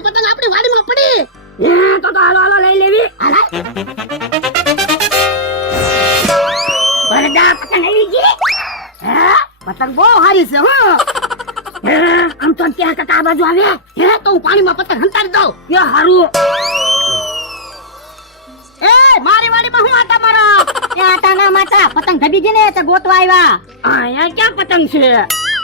બધી પતંગ આપણી વાડીમાં પડી. તો હાલો હાલો લઈ લેવી. વરદા પતંગ આવી ગઈ. હા પતંગ બહુ સારી છે હો. આમ તો ક્યાં કાકા આ બાજુ આવે તો હું પાણીમાં પતંગ હંતાડી દઉં. એ હારું. એ મારી વાડીમાં હું આટા મારો. એ આટા ના માટા પતંગ ધબી ગઈ ને તે ગોતવા આવ્યા. અહીંયા ક્યાં પતંગ છે?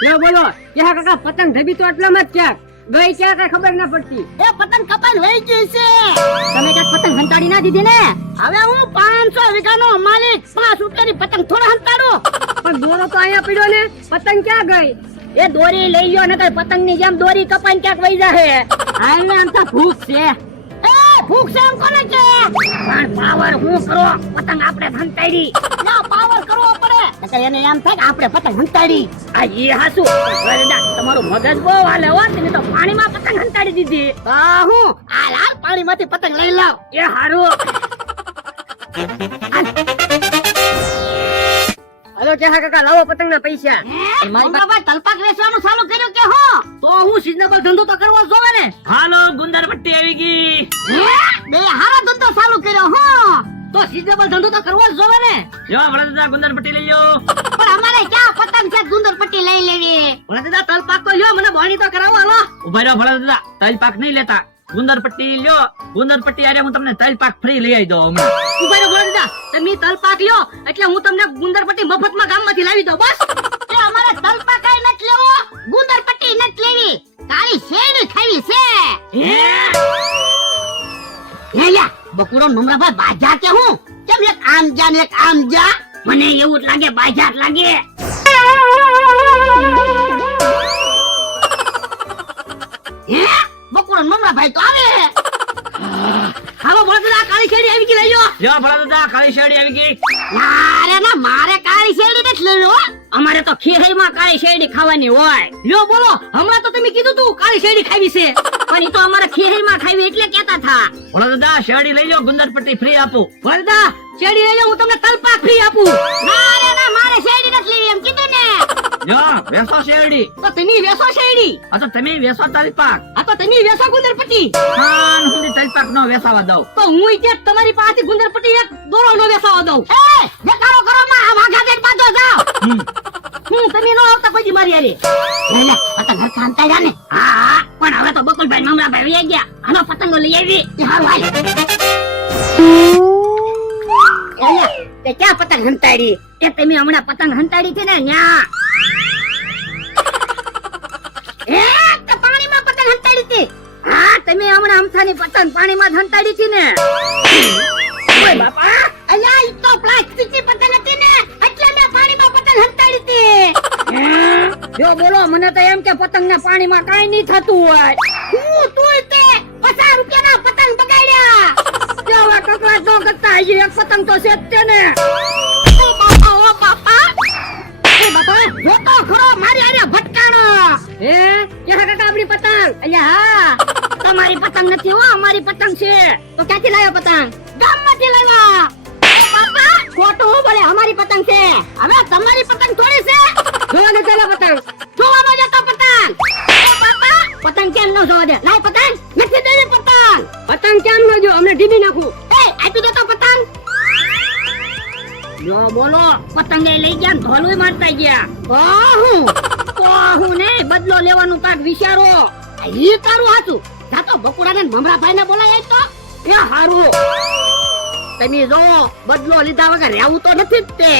લે બોલો ક્યાં કાકા પતંગ ધબી તો એટલામાં જ ક્યાંક ગઈ ક્યાં કઈ ખબર ના પડતી. એ પતંગ કપાઈને વહી ગઈ છે. તમે ક્યાંક પતંગ હંતાડી ના દીધી ને? હવે હું 500 વીઘાનો માલિક 5 રૂપિયાની પતંગ થોડા હંતાડું. પણ દોરો તો અહીંયા પડ્યો ને, પતંગ ક્યાં ગઈ? એ દોરી લઈ ગયો ને પતંગ ની જેમ દોરી કપાઈને ક્યાંક વહી જાહે. આને આમ તો ભૂખ છે. એ ભૂખ છે એમ કોને કે? પણ પાવર હું કરો પતંગ આપણે હંતાડી. ના પાવર કરવો પડે નકર એને એમ થાય કે આપણે પતંગ હંતાડી. આ ઈ હાસુ વરદા તમારું મગજ બહુ હાલે હો. તમે તો પાણીમાં પતંગ હંતાડી દીધી. હું હાલ હાલ પાણીમાંથી પતંગ લઈ લાવ. એ હારું. હલો ક્યાં કાકા લાવો પતંગ ના પૈસા. મારી તલપાક વેચવાનું ચાલુ કર્યું કે હો? તો હું સિઝનેબલ ધંધો તો કરવો જોવે ને. હાલો ગુંદર પટ્ટી આવી ગઈ. બે હારો ધંધો ચાલુ કર્યો હો. તો સિઝનેબલ ધંધો તો કરવો જ જોવે ને. જો વરદા ગુંદર પટ્ટી લઈ લો. પણ અમારે ક્યાં પતંગ છે ગુંદર પટ્ટી લઈ લેવી. વરદા તલ પાક તો લ્યો, મને બોણી તો કરાવો. હાલો ઉભા રહ્યો વરદા, તલ પાક નહીં લેતા, ગુંદર પટ્ટી લ્યો. ગુંદર પટ્ટી આરે હું તમને તલ પાક ફ્રી લઈ આવી દઉં હમણાં. ઉભા રહ્યો વરદા, તમે તલ પાક લ્યો એટલે હું તમને ગુંદર પટ્ટી મફતમાં ગામમાંથી લાવી દઉં બસ. એ અમારે તલપાક કાઈ નથી લેવો, ગુંદર પટ્ટી નથી લેવી, કાળી શેરડી ખાવી છે. હે યા બકુડો મમરાભાઈ બાજા કે હું કેમ એક આમ જા ને એક આમ જા? મને એવું જ લાગે બાજા જ લાગે. હે બકુડો મમરાભાઈ તો આવે. હાલો વરદા કાળી શેરડી આવી ગઈ લઈ લો. જો વરદા કાળી શેરડી આવી ગઈ. મારે ના મારે કાળી શેરડી નથી લેવી હો. અમારે તો ખીરીમાં કાળી શેરડી ખાવાની હોય. લ્યો બોલો, હમણાં તો તમે કીધું તું કાળી શેરડી ખાવી છે, પણ ઈ તો અમારે ખીરીમાં ખાવી એટલે કહેતા થા. વરદા શેરડી લઈ લો, ગુંદર પટ્ટી ફ્રી આપું. વરદા શેરડી લઈ લો, હું તમને તલપાક ફ્રી આપું. મારે ના મારે શેરડી નથી લેવી એમ કીધું ને. જો વેસો શેરડી. તો તમે વેસો શેરડી. આ તો તમે વેસો તલપાક. આ તો તમે વેસો ગુંદર પટ્ટી. હા હું તલપાક નો વેસાવા દઉં. તો હું ત્યાં તમારી પાસેથી ગુંદર પટ્ટી એક દોરો નો વેસાવા દઉં. એ વેકારો કરો માં આ વાઘા દેખ બાંધો જાવ. તમે નો આવતા કોઈ મારી આરે. લે લે પતંગ હરખા હંતાઈ જા ને. હા પણ હવે તો બકુલભાઈ મમરાભાઈ વહી ગયા. આનો પતંગો લઈ આવી. એ હારું હાલ. એલા તે ક્યાં પતંગ હંતાડી? એ તમે હમણાં પતંગ હંતાડી છે ને ન્યા. એ તે પાણીમાં પતંગ હંતાડી હતી. હા તમે હમણાં અમથાની પતંગ પાણીમાં જ હંતાડી હતી ને. ઓય બાપા, અલ્યા ઈ તો પ્લાસ્ટિકની પતંગ હતી ને એટલે મેં પાણીમાં પતંગ હંતાડી હતી. જો બોલો, મને તો એમ કે પતંગ ને પાણીમાં કાઈ નહીં થતું હોય. હું તું તે 50 રૂપિયાના પતંગ બગાડ્યા. કેવા કકડાટ નો કરતા, હજી એક પતંગ તો છે જ તે ને. ઓ બાપા એ બાપા જોતો ખરો મારી આરે ભટકાણો. હે ક્યાં કાકા આપણી પતંગ? અલ્યા હા તમારી પતંગ નથી હો, અમારી પતંગ છે. તો ક્યાંથી લાવ્યો પતંગ? ગામમાંથી લાવ્યા. બાપા ખોટું હું બોલે, અમારી પતંગ છે. હવે તમારી પતંગ થોડી છે. જોવા દે પેલા પતંગ. જોવાનો જતો પતંગ. બાપા પતંગ કેમ ન જોવા દે? લાય પતંગ નથી દેવી પતંગ. પતંગ કેમ ન જો, અમને ડીબી નાખું. એ આપી દો તો પતંગ. જો બોલો, પતંગે લઈ ગયા, ધોલુય મારતા ગયા. હું ને બદલો લેવાનું કાક વિચારો. ઈ તારું હાચું. જાતો બકુડાને મમરાભાઈને બોલાય તો એ હારું. તમે જો બદલો લીધા વગર રહેવું તો નથી જ તે.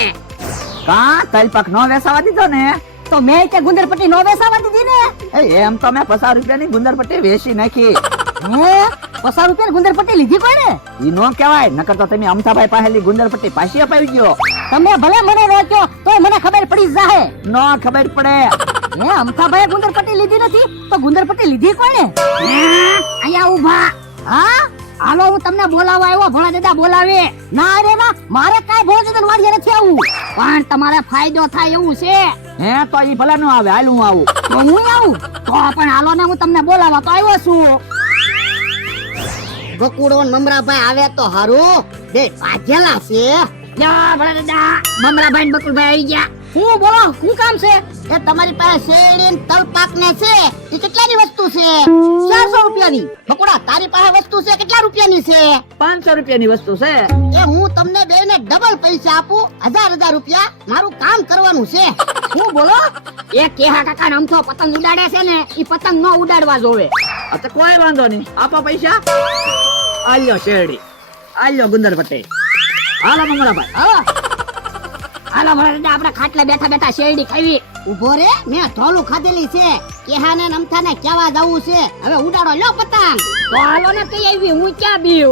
કા તલપાક નો વેસાવા દીધો ને? તો મેં કે ગુંદર પટ્ટી નો વેસાવા દીધી ને. એમ તો મેં 50 રૂપિયાની ગુંદર પટ્ટી વેચી નાખી. હે 50 રૂપિયાની ગુંદર પટ્ટી લીધી કોને? ઈ નો કહેવાય, નકર તો તમે અમથાભાઈ પાસેથી ગુંદર પટ્ટી પાછી અપાવી ગયો. તમે ભલે મને રોક્યો તોય મને ખબર પડી જાહે. નો ખબર પડે. હે અમથાભાઈએ ગુંદર પટ્ટી લીધી નથી તો ગુંદર પટ્ટી લીધી કોને? અહીંયા ઊભા. હા હાલો હું તમને બોલાવવા આવ્યો. ભોળા દાદા બોલાવે. ના રે ના, મારે કાઈ ભોળા દાદા વાડીએ નથી આવવું, પણ તમારે ફાયદો થાય એવું છે. હે તો ઈ ભલે નો આવે, હાલ હું આવું. તો હું આવું તો પણ હાલો ને, હું તમને બોલાવવા તો આવ્યો છું. બકુડો મમરાભાઈ આવે તો હારું. દે પાજેલા છે. જા ભલા દાદા, મમરાભાઈ ને બકુલભાઈ આવી ગયા. હું બોલો શું કામ છે એ તમારી પાસે શેરડી ને તલપાક ને છે એ કેટલાની વસ્તુ છે 400 રૂપિયાની બકુડા તારી પાસે વસ્તુ છે કેટલા રૂપિયાની છે 500 રૂપિયાની વસ્તુ છે. એ હું તમને બેને ડબલ પૈસા આપું 1000 રૂપિયા મારું કામ કરવાનું છે હું બોલો એ કેહા કાકા રમતો પતંગ ઉડાડે છે ને એ પતંગ નો ઉડાડવા જોવે આ તો કોઈ વાંધો નહીં, આપો પૈસા. આલ્યો શેરડી, આલ્યો ગુંદરપટ્ટી. હાલો મમરાભાઈ. હાલો ભલા આપણે ખાટલે બેઠા બેઠા શેરડી ખાવી ઉભો રે મેં ઢોલું ખાધેલી છે કેહાને ને અમથાને કેવા જાવું છે હવે ઉડાડો લ્યો પતંગ તો હાલો ને કઈ આવી હું ક્યાં બીઉ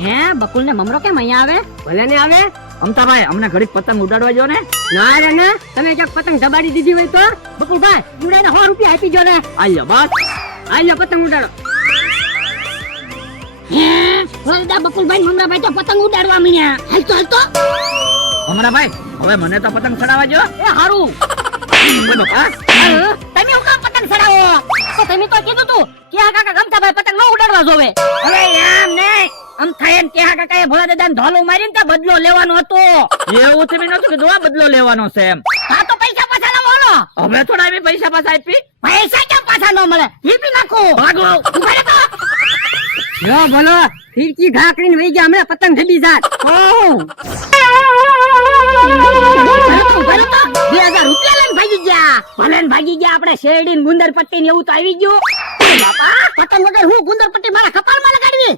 હે બકુલ ને મમરો કેમ અહીંયા આવે ભલે ને આવે અમતાભાઈ અમને ઘડીક પતંગ ઉડાડવા જો ને. ના રે ને તમે ક્યાંક પતંગ દબાડી દીધી હોય તો બકુલભાઈ ઉડાઈને 100 રૂપિયા આપી જો ને આલ્યો બસ. હાલો પતંગ ઉડાડો હે વરદા બકુલભાઈ મમરાભાઈ તો પતંગ ઉડાડવા મીયા હાલતો મમરાભાઈ હવે મને તો પતંગ ચડાવવા જો. એ હારું ઓય બાપા. તમે હું કામ પતંગ ચડાવો તો તમે તો કીધું તું કે આ કાકા ગમતાભાઈ પતંગ ન ઉડાડવા જોવે હવે એમ નહીં આમ થાય ને કે આ કાકાએ ભોળા દાદાને ધોલું મારીને ત્યાં બદલો લેવાનો હતો એવું તમે નતું કીધું આ બદલો લેવાનો છે એમ. આ તો પૈસા પાછા લાવવાનો હવે થોડા એમ પૈસા પાછા આપી. પૈસા કેમ પાછા ન મળે હીપી નાખો ભાગો. ઉભા રહે તો જો બોલો ફીરકી ઘા કરીને વઈ ગયા હમણાં પતંગ ઢબી જાત 2000 રૂપિયા લઈને ભાગી ગયા ભલે ને ભાગી ગયા આપણે શેરડી ને ગુંદર પટ્ટી ને એવું તો આવી ગયું બાપા પતંગ વગર હું ગુંદર પટ્ટી મારા કપાળમાં લગાડવી